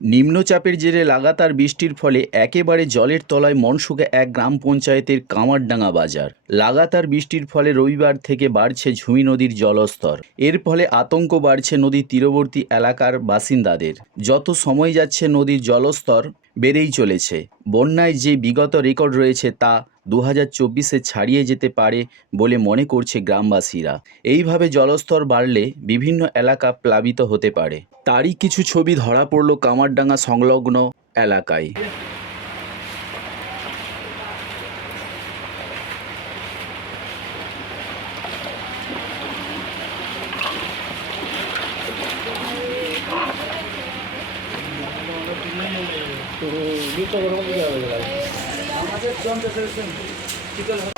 নিম্নচাপের জেরে লাগাতার বৃষ্টির ফলে একেবারে জলের তলায় মনসুকে এক গ্রাম পঞ্চায়েতের কামারডাঙ্গা বাজার। লাগাতার বৃষ্টির ফলে রবিবার থেকে বাড়ছে ঝুমি নদীর জলস্তর। এর ফলে আতঙ্ক বাড়ছে নদীর তীরবর্তী এলাকার বাসিন্দাদের। যত সময় যাচ্ছে নদীর জলস্তর বেড়েই চলেছে। বন্যায় যে বিগত রেকর্ড রয়েছে তা দু হাজার চব্বিশে ছাড়িয়ে যেতে পারে বলে মনে করছে গ্রামবাসীরা। এইভাবে জলস্তর বাড়লে বিভিন্ন এলাকা প্লাবিত হতে পারে। তারই কিছু ছবি ধরা পড়ল কামারডাঙ্গা সংলগ্ন এলাকায়। আমাদের যন্ত্র